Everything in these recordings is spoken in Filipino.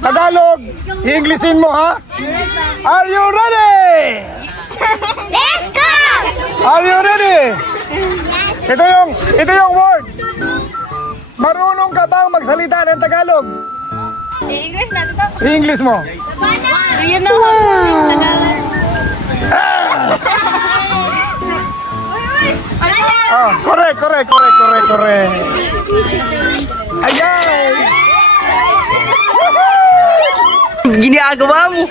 Tagalog, Englishin mo ha? Are you ready? Let's go! Are you ready? Ito yung word. Marunong ka bang magsalita ng Tagalog? English na ito. I-English mo. Yun na Correct. Ayan! Ginagawa mo.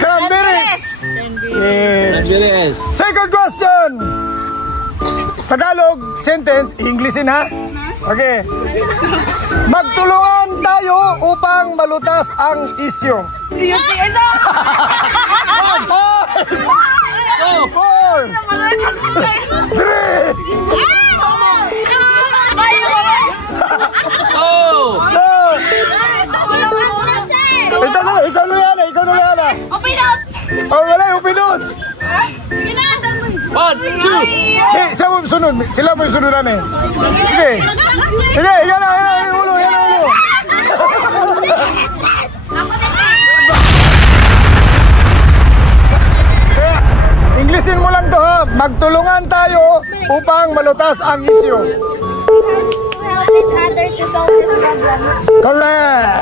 Cranberries! Cranberries. Second question! Tagalog sentence, Englishin ha? Okay. Magtulungan tayo upang malutas ang isyu. 4, 3, Ikaw na yan. Oh, wala yung pinuts. 1, 2. Sila mo yung sunuran eh. Sige, yan na, ulo. Englishin mo lang to ha. Magtulungan tayo upang malutas ang isyu. Help each other to solve this problem. Correct!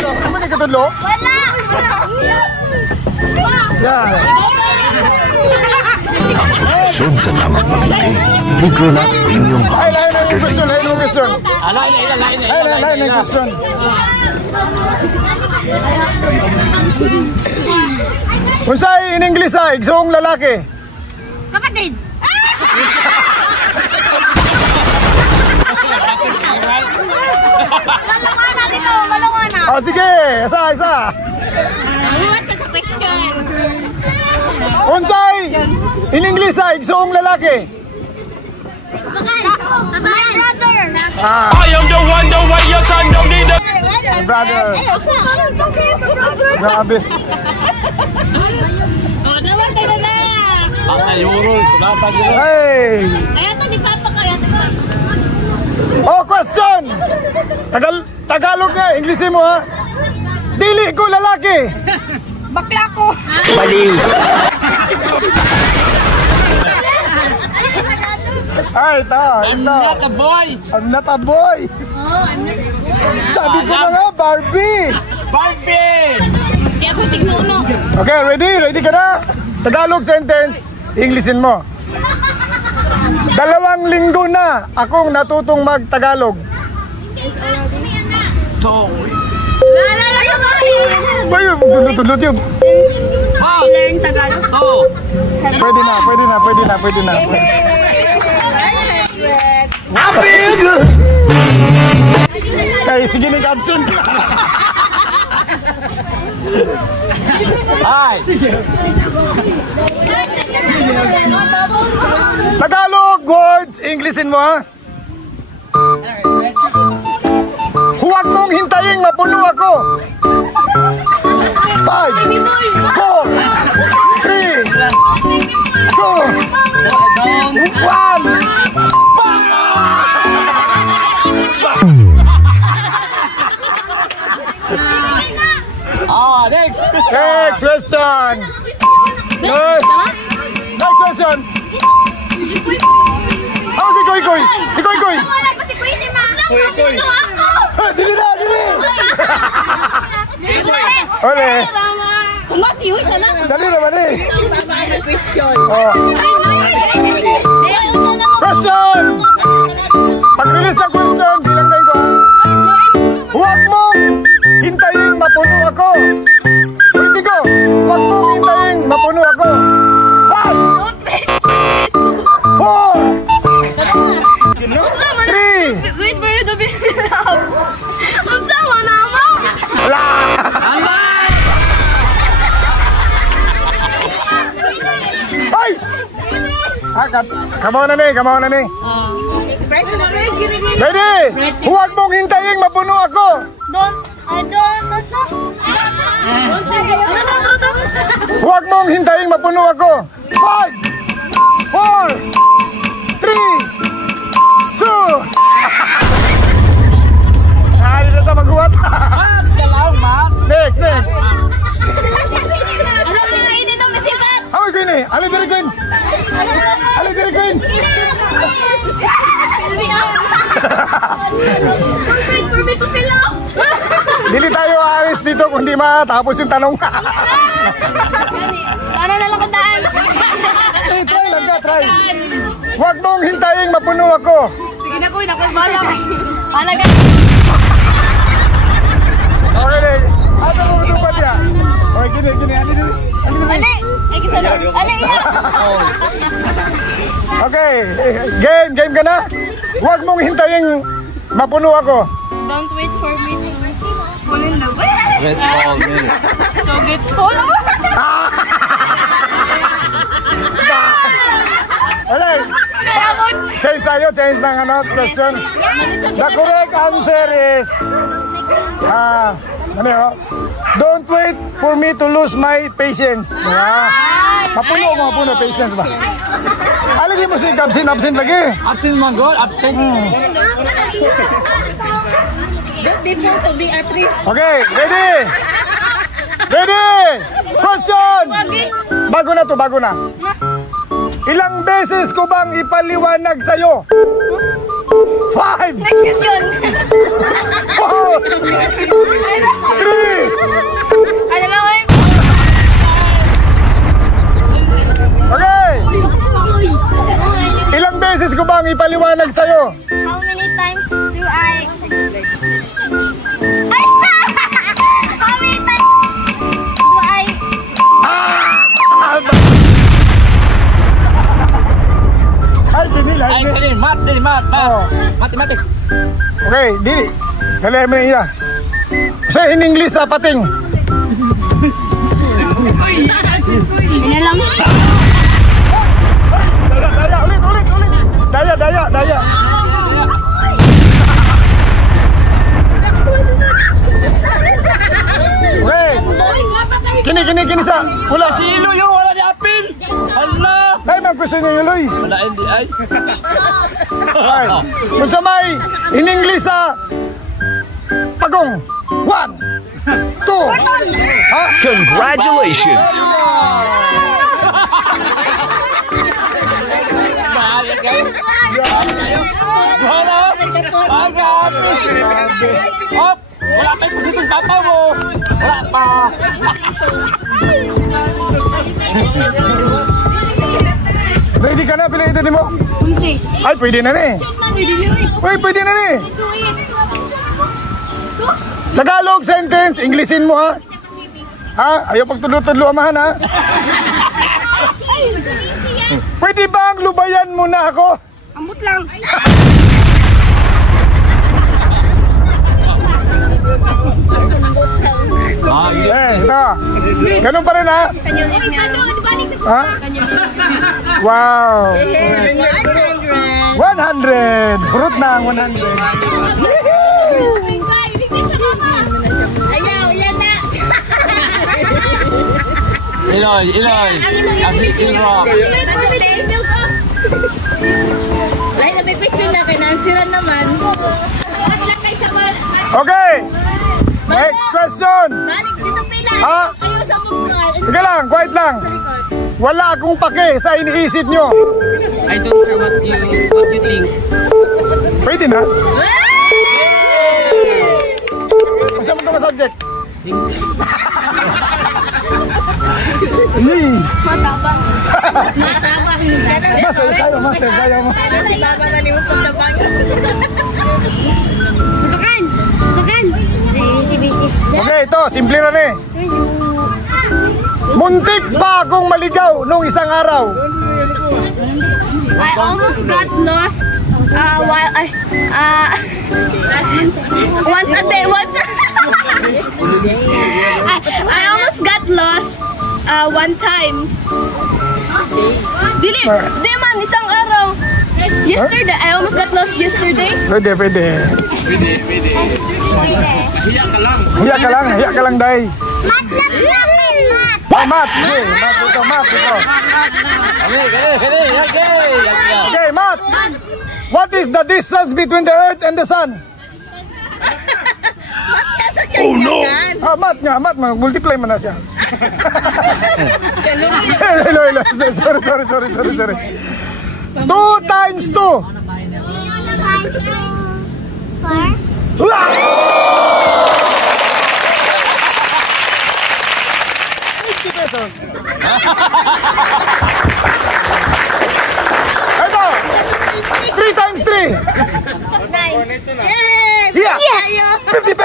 Ano ni katudlo? Wala! Yan. Soon sa tamang mamili, Microlab Premium Ay, Bounce lain yung question. Lain. Lain yung question. Unsay in English ha? Igsoong lalaki. Kapatid! Malungan dito, malungan na. Oh, sige, isa. What's the question? Unsay in English ha? Igsoong lalaki. My brother! I am the one, the way your son don't need a... Brother. Grabe. Naman tayo na! Hey! Kaya ito, di papa kaya ito. Oh, question! Tagalog nga, Englishin mo ha? Dili ko lalaki. Bakla ko! Baliw. Ay, ito. I'm not a boy. I'm not a boy. Sabi ko na nga, Barbie. Barbie. Di ako tignuno. Okay, ready? Ready ka na? Tagalog sentence, Englishin mo. 2 linggo na akong natutong mag-Tagalog. Bayo, tulot yun. I learn Tagalog. Pwede na. I feel good. Kaya sige nag-absent. Hi. Tagalog words, Englishin mo ha? Huwag mong hintayin mapuno ako. 5, 4, 3, 2, 1. Next. Next question. Next question. Oh, si Koy. Wala pa si Kuya, ma. Kuya. Dili. Ole. Umatiwi ka na. Dali naman eh. Question. Oh. Question. Pag-release ng question, bilang tayo ko. Huwag mong hintayin mapuno ako. Ulitin ko. Huwag mong hintayin mapuno ako. 5, 4, 3. Wait for you to be love. Ang sama na mo. Wala. Ay! Come on na ni. Ready? Huwag mong hintayin mapuno ako. Huwag mong hintayin mapuno ako. 5, 4, 3, 2. dito kung di matapos yung tanong. Sana na lang kandaan. Try lang ka, try. Huwag mong hintayin mapuno ako. Sige na, kuy. Naku, balang. Alaga. Okay, Leg. Ano mo matupad niya? Okay, gini. Ali! Ali, iya! Okay, game ka na? Huwag mong hintayin mapuno ako. Don't wait for me to pull in the way. Let's all minute. So get full. Okay, change ng question. The correct answer is don't wait for me to lose my patience. Mapuno patience ba? Alagi mo si absent lagi. Absent mo, God. Absent. Good before to be a tree. Okay, ready? Question! Bago na. Ilang beses ko bang ipaliwanag sa'yo? 5! Next question. 4! 3! Ano lang eh? Okay! Ilang beses ko bang ipaliwanag sa'yo? How many times do I explain? How many times do I... Ay, kinila. Ay, kanil. Math. Mathematics. Okay, dili. Dali mo niya. Kasi in English pating. Ano lang? Daya, ulit. Daya. Okay. Kini sa. Wala. Sino yung wala ni Apil? Hala. Ay, mag-question nyo Loy. Wala, hindi ay. Ay. Kung sa may in English pagong. 1, 2. Ha? Congratulations! Mahal kayo. Wala. Agad. Hop. Wala pa yung positos papa mo. Wala pa. Ready ka na? Pilitin mo? Unsi. Ay, pwede na ni. Uy, pwede na ni. Tagalog sentence, Englishin mo ha. Ha? Ayaw pagtudlo-tudlo amahan ha. Pwede bang lubayan mo na ako? Ambot lang. Ito. Ganun pa rin ha. Kanyo ulit nga. Ha? Wow. 100. Hurot na ang 100. Ayaw, yan na. Iloy. Asik rock. Lahat na may question na, pinansiran naman. Okay. Next question. Manik, dito pila. Ha? Ayaw sa mukha. Teka lang, quiet lang. Wala akong pake sa iniisip nyo. I don't care what you think. Pwede na. Masa mo ito na subject? Matabang. Matabang. Master, sayo mo. Si Mama na ni mo pagtabang. Bakan. Okay, ito, simple na ni. Muntik pa akong maligaw nung isang araw. I almost got lost while I almost got lost one time. Di man, isang araw. Yesterday, I almost got lost yesterday. Pwede. Hiya ka lang, day. Mat. Okay, Mat. What is the distance between the earth and the sun? Oh no! Mat, multiply mo na siya. Sorry. 2 times 2. 4.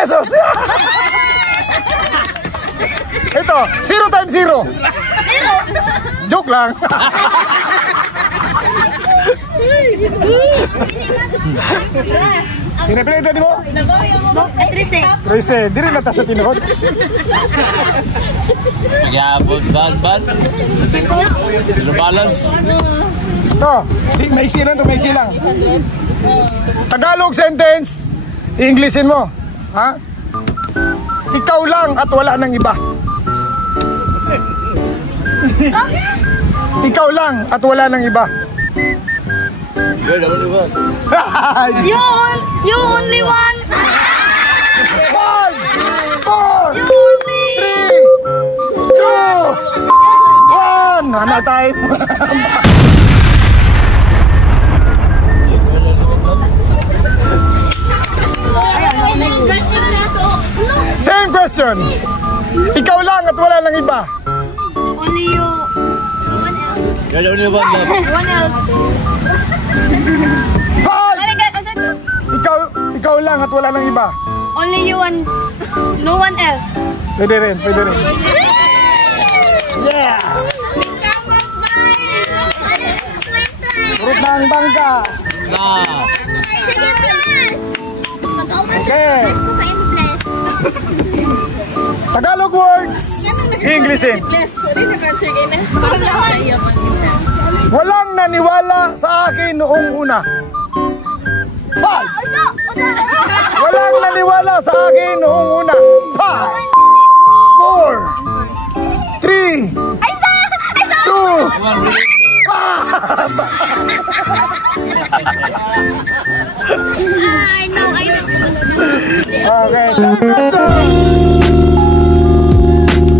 pesos! Ito, 0 times 0. Joke lang. Pinapinagda di mo? 13. Di rin nata sa tinuod. Pag-iabot, ban. Zero balance. Ito, maiksi lang to, maiksi lang. Tagalog sentence, Englishin mo. Ha? Ikaw lang at wala nang iba. Ikaw lang at wala nang iba. You're the only one. You only one. 5, 4, You only. 3, 2, 1. Ano tayo? Same question. Ikaw lang at wala nang iba. Only you. You're the only one. No one else. 5. Ikaw lang at wala nang iba. Only you and no one else. Pwede rin. Yeah! Turut ng bangka. Ah. Okay. Tagalog words. Englishin. Walang naniwala sa akin noong una. 5. Walang naniwala sa akin noong una. 5, 4, 3, 2. I know. Okay, same question.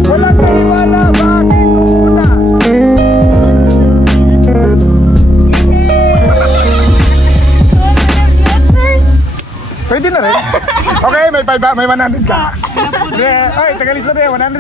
Walang naniwala sa akin noong una. Pwede na rin. Okay, may 100 ka. Ay, tagalista na yan, 100.